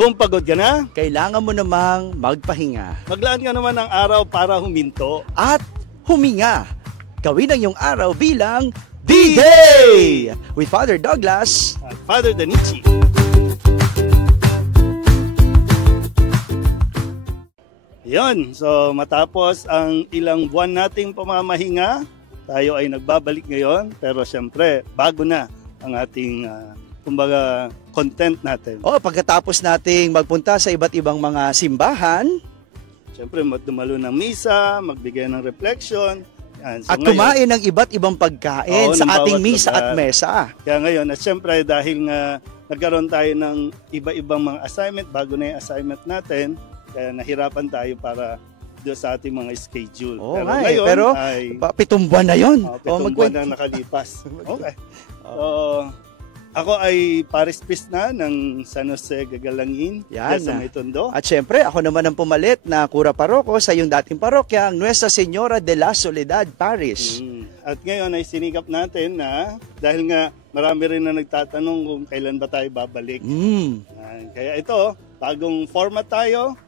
Kung pagod ka na, kailangan mo namang magpahinga. maglaan ka naman ng araw para huminto. At huminga. Gawin ang iyong araw bilang D-Day! With Father Douglas At Father Danichi. Yun, so matapos ang ilang buwan nating pamamahinga, tayo ay nagbabalik ngayon. Pero siyempre, bago na ang ating kumbaga content natin. Pagkatapos nating magpunta sa iba't ibang mga simbahan, Siyempre, dumalo ng misa, magbigay ng reflection. Yan. So at kumain ng iba't ibang pagkain sa ng ating bawat misa lugar. at mesa. Kaya ngayon, at siyempre dahil nga nagkaroon tayo ng iba-ibang mga assignment, bago na yung assignment natin, kaya nahirapan tayo para doon sa ating mga schedule. Pero ngayon pero ay 7 buwan na yun. 7 buwan na nakalipas. Okay. So, ako ay Paris Priest na ng San Jose Gagalangin. Yan Sa May Tondo. At syempre, ako naman ang pumalit na Kura Paroko sa iyong dating parokya, ang Nuestra Señora de la Soledad Parish. At ngayon ay sinikap natin na, dahil nga marami rin na nagtatanong kung kailan ba tayo babalik. Kaya ito, bagong format tayo,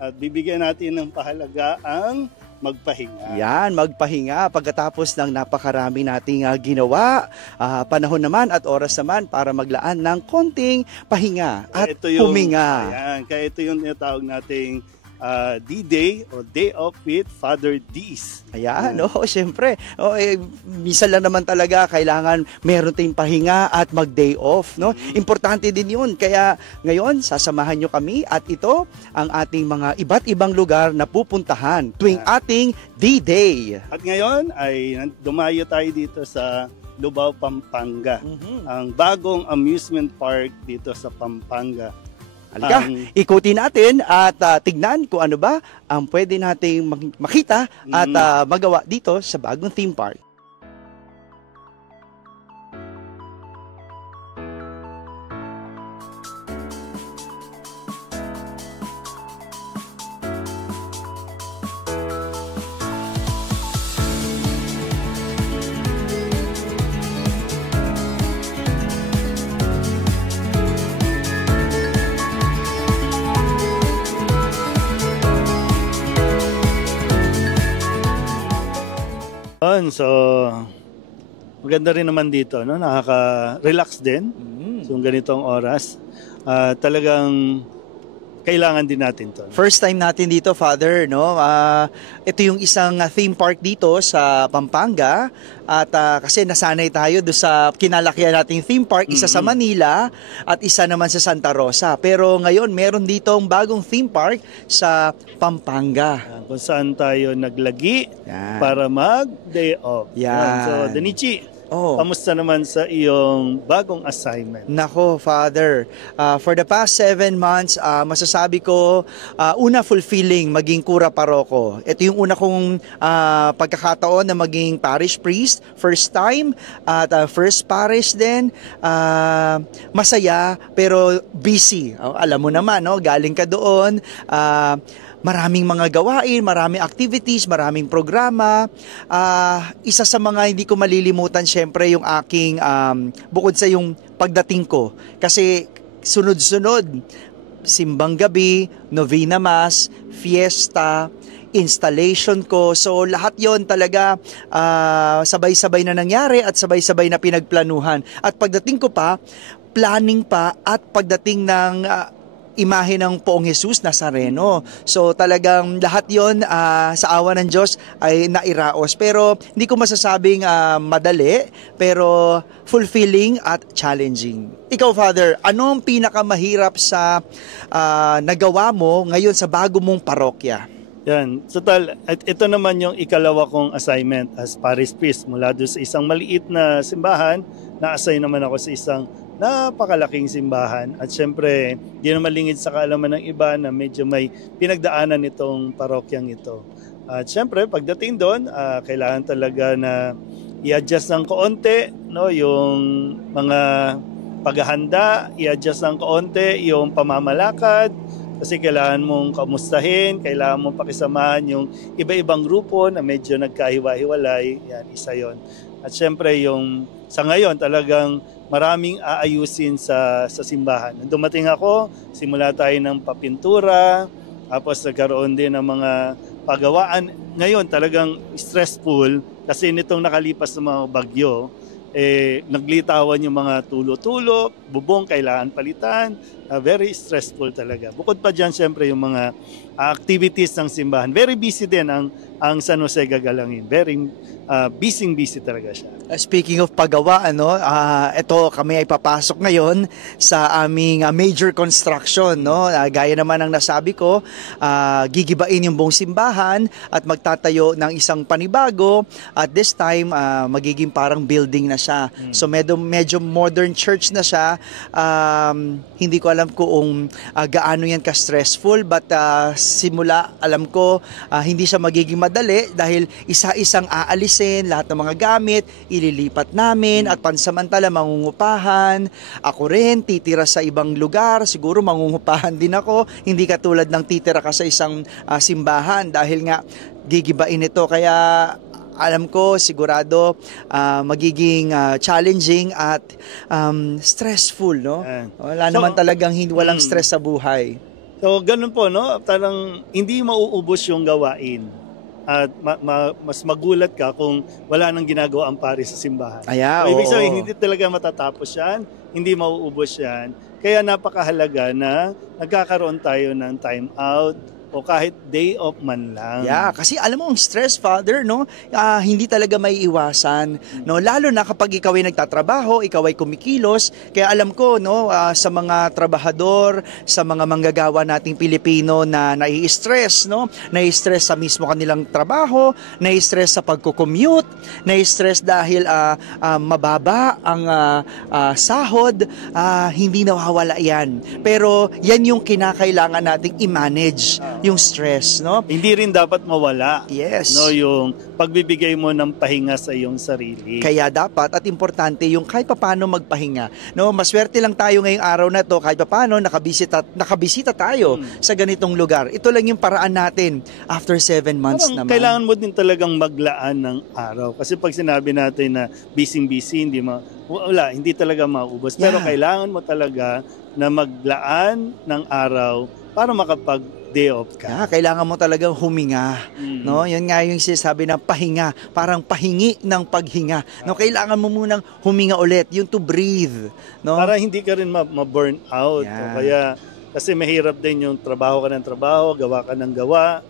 at bibigyan natin ng pahalaga ang magpahinga. Yan, magpahinga pagkatapos ng napakarami nating ginawa, panahon naman at oras naman para maglaan ng konting pahinga at huminga. Kaya ito yung tinatawag nating D-Day o Day Off with Father D's. Ayan, syempre. Minsan lang naman talaga kailangan meron tayong pahinga at mag-day off, no? Importante din 'yun. Kaya ngayon sasamahan nyo kami at ito ang ating mga iba't ibang lugar na pupuntahan tuwing ating D-Day. At ngayon ay dumayo tayo dito sa Lubao, Pampanga. Ang bagong amusement park dito sa Pampanga. Halika, ikutin natin at tignan kung ano ba ang pwede nating makita at magawa dito sa bagong theme park. So, maganda rin naman dito, no? Nakaka-relax din. So, ganitong oras. Talagang kailangan din natin to. First time natin dito, Father, no? Ito yung isang theme park dito sa Pampanga at kasi nasanay tayo do sa kinalakihan nating theme park, isa sa Manila at isa naman sa Santa Rosa. Pero ngayon, meron dito ang bagong theme park sa Pampanga. Kung saan tayo naglagi para mag-day off. So, Danichi, kamusta naman sa iyong bagong assignment? Nako, Father. For the past 7 months, masasabi ko, una fulfilling maging Kura Paroko. Ito yung una kong pagkakataon na maging parish priest. First time at first parish din. Masaya pero busy. Alam mo naman, no? Galing ka doon. Maraming mga gawain, maraming activities, maraming programa. Isa sa mga hindi ko malilimutan syempre yung aking bukod sa yung pagdating ko. Kasi sunod-sunod, simbang gabi, novena mass, fiesta, installation ko. So lahat yon talaga sabay-sabay na nangyari at sabay-sabay na pinagplanuhan. At pagdating ko pa, planning pa at pagdating ng imahe ng Poong Jesus Nazareno. So talagang lahat yon sa awa ng Diyos ay nairaos. Pero hindi ko masasabing madali, pero fulfilling at challenging. Ikaw, Father, ano ang pinakamahirap sa nagawa mo ngayon sa bago mong parokya? Yan. So ito naman yung ikalawa kong assignment as parish priest. Mula doon sa isang maliit na simbahan, na-assign naman ako sa isang napakalaking simbahan. At syempre, di naman lingid sa kaalaman ng iba na medyo may pinagdaanan itong parokyang ito. At syempre, pagdating doon, kailangan talaga na i-adjust ng kaunti, no, yung mga paghahanda, i-adjust ng kaunti yung pamamalakad, kasi kailangan mong kamustahin, kailangan mong pakisamahan yung iba-ibang grupo na medyo nagkahiwa-hiwalay. Yan, isa yon. At syempre yung sa ngayon talagang maraming aayusin sa simbahan. Nung dumating ako, simula tayo ng papintura, tapos nagkaroon din ng mga pagawaan. Ngayon talagang stressful kasi nitong nakalipas na mga bagyo, naglitawan yung mga tulo-tulo, bubong kailangan palitan, very stressful talaga. Bukod pa dyan, syempre yung mga activities ng simbahan. Very busy din ang San Jose Gagalangin. Very busy talaga siya. Speaking of paggawa, ito kami ay papasok ngayon sa aming major construction, no? Gaya naman ng nasabi ko, gigibain yung buong simbahan at magtatayo ng isang panibago. At this time, magiging parang building na siya. So medyo modern church na siya. Hindi ko alam kung gaano yan ka-stressful, but simula alam ko hindi siya magiging madali dahil isa-isang aalisin lahat ng mga gamit, ililipat namin at pansamantala mangungupahan. Ako rin titira sa ibang lugar, siguro mangungupahan din ako, hindi katulad ng titira ka sa isang simbahan dahil nga gigibain ito. Kaya alam ko sigurado magiging challenging at stressful, no? Wala naman talagang walang stress sa buhay. So ganun po, no? Parang hindi mauubos yung gawain. At mas magulat ka kung wala nang ginagawa ang pari sa simbahan. So, ibig sabihin, hindi talaga matatapos yan, hindi mauubos yan. Kaya napakahalaga na nagkakaroon tayo ng time out o kahit day off man lang. Yeah, kasi alam mo ang stress, Father, no? Hindi talaga may iwasan, no? Lalo na kapag ikaw ay nagtatrabaho, ikaw ay kumikilos. Kaya alam ko, no, sa mga trabahador, sa mga manggagawa nating Pilipino na nai-stress, no? Nai-stress sa mismo kanilang trabaho, nai-stress sa pagko-commute, nai-stress dahil mababa ang sahod, hindi nawawala yan. Pero yan yung kinakailangan nating i-manage, yung stress, no? Hindi rin dapat mawala. Yes. No, yung pagbibigay mo ng pahinga sa iyong sarili. Kaya dapat at importante yung kahit papaano magpahinga. No, maswerte lang tayo ngayong araw na to, kahit papaano nakabisita tayo sa ganitong lugar. Ito lang yung paraan natin after 7 months naman. Kailangan mo din talagang maglaan ng araw. Kasi pag sinabi natin na busy, hindi talaga maubos. Pero kailangan mo talaga na maglaan ng araw para makapag-day off ka. Kailangan mo talagang huminga. No? Yun nga yung sinasabi na pahinga, parang pahingi ng paghinga. No? Kailangan mo munang huminga ulit, yung to breathe. No? Para hindi ka rin ma-burn out. Kaya, kasi mahirap din yung trabaho ka ng trabaho, gawa ka ng gawa,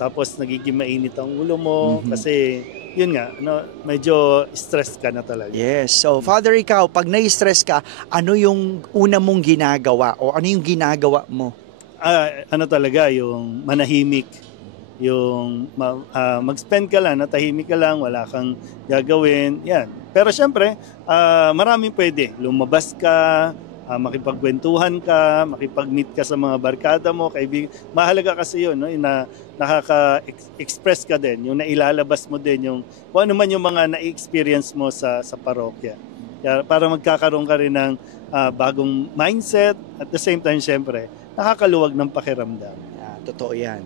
tapos nagiging mainit ang ulo mo. Kasi, yun nga, medyo stress ka na talaga. Yes. So, Father, ikaw, pag na-stress ka, ano yung una mong ginagawa o ano yung ginagawa mo? Talaga, yung manahimik, yung mag-spend ka lang, natahimik ka lang, wala kang gagawin, yan. Pero syempre, maraming pwede. Lumabas ka, makipagkwentuhan ka, makipag-meet ka sa mga barkada mo, kaibigan. Mahalaga kasi yun, no? Na nakaka-express ka din, yung nailalabas mo din, yung kung ano man yung mga na-experience mo sa parokya. Para magkakaroon ka rin ng bagong mindset, at the same time, syempre, nakakaluwag ng pakiramdam. Totoo yan,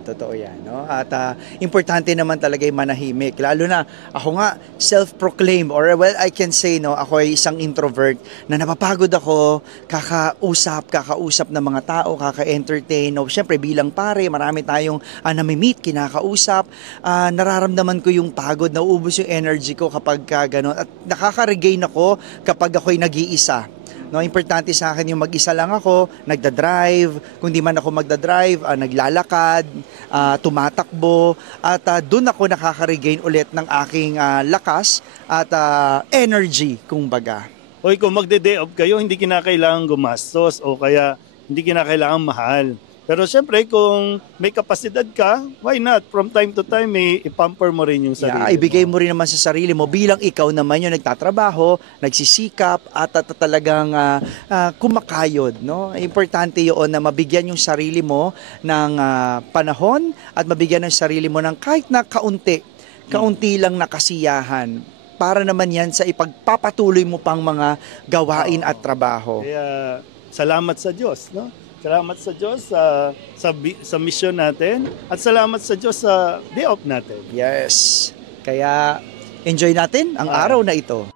no? At importante naman talaga yung manahimik. Lalo na, ako nga, self-proclaimed, or well, I can say, no, ako ay isang introvert na napapagod ako, kakausap ng mga tao, kaka-entertain. No? Siyempre, bilang pare, marami tayong nami-meet, kinakausap. Nararamdaman ko yung pagod, nauubos yung energy ko kapag gano'n. At nakaka-regain ako kapag ako'y nag-iisa. No, importante sa akin yung mag-isa lang ako, nagda-drive, kung di man ako magda-drive, naglalakad, tumatakbo, at doon ako nakaka-regain ulit ng aking lakas at energy, kumbaga. Hoy, kung magde-day off kayo, hindi kinakailangan gumastos o kaya hindi kinakailangan mahal. Pero siyempre, kung may kapasidad ka, why not? From time to time, ipamper mo rin yung sarili mo. Ibigay mo rin naman sa sarili mo bilang ikaw naman yung nagtatrabaho, nagsisikap, at talagang kumakayod. No? Importante yun na mabigyan yung sarili mo ng panahon at mabigyan ng sarili mo ng kahit na kaunti lang na kasiyahan. Para naman yan sa ipagpapatuloy mo pang mga gawain at trabaho. Kaya, salamat sa Diyos, no? Salamat sa Diyos sa mission natin at salamat sa Diyos sa day off natin. Yes. Kaya enjoy natin ang araw na ito.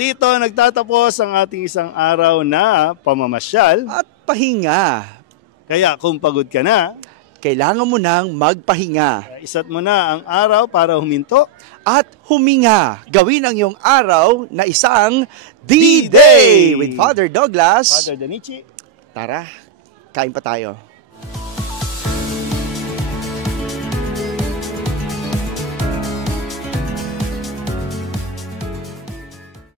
dito nagtatapos ang ating isang araw na pamamasyal. At pahinga. Kaya kung pagod ka na, Kailangan mo nang magpahinga. isa't mo na ang araw para huminto. At huminga. Gawin ang iyong araw na isang D-Day with Father Douglas. Father Danichi. Tara, kain pa tayo.